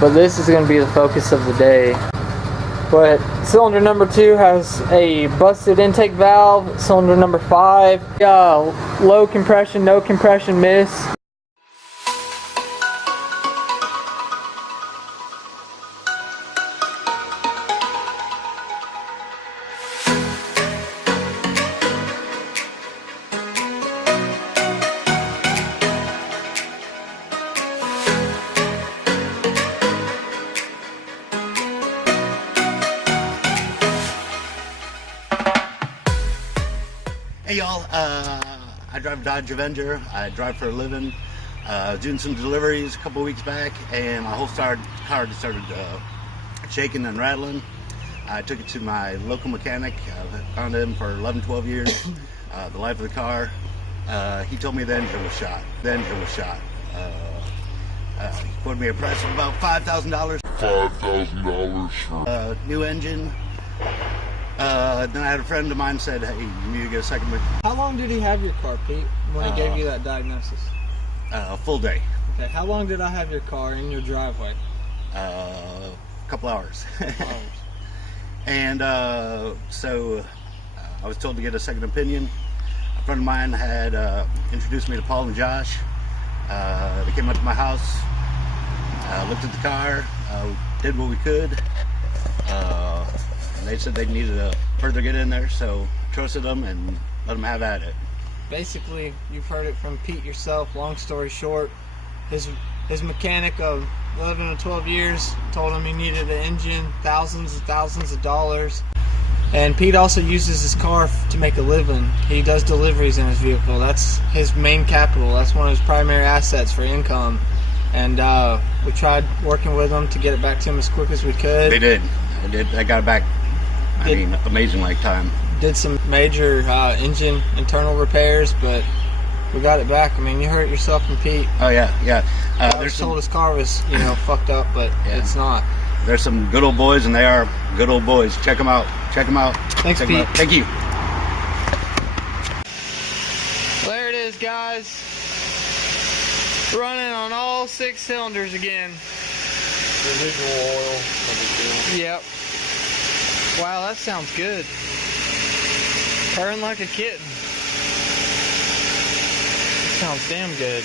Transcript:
but this is going to be the focus of the day. But cylinder number 2 has a busted intake valve. Cylinder number 5, low compression, no compression miss. Hey y'all, I drive a Dodge Avenger. I drive for a living. Doing some deliveries a couple weeks back, and my whole car just started shaking and rattling. I took it to my local mechanic. I've found him for 11-12 years. The life of the car. He told me the engine was shot. He quoted me a price of about $5,000. $5,000 for new engine. Then I had a friend of mine said, hey, you need to get a second. How long did he have your car, Pete, when he gave you that diagnosis? A full day. Okay, how long did I have your car in your driveway? A couple hours. Hours. And so I was told to get a second opinion. A friend of mine had introduced me to Paul and Josh. They came up to my house, looked at the car, did what we could. And they said they needed to further get in there, so trusted them and let them have at it. Basically, you've heard it from Pete yourself. Long story short, his mechanic of 11 to 12 years told him he needed an engine, thousands and thousands of dollars. And Pete also uses his car to make a living. He does deliveries in his vehicle. That's his main capital. That's one of his primary assets for income. And we tried working with him to get it back to him as quick as we could. They did. I got it back. Amazing like time. Did some major engine internal repairs, but we got it back. I mean, you heard it yourself from Pete. Oh yeah. There's told his car was, fucked up, but yeah. It's not. There's some good old boys, and they are good old boys. Check them out. Thanks, Pete. Thank you. There it is, guys. Running on all 6 cylinders again. Residual oil. Yep. Wow, that sounds good. Purring like a kitten. Sounds damn good.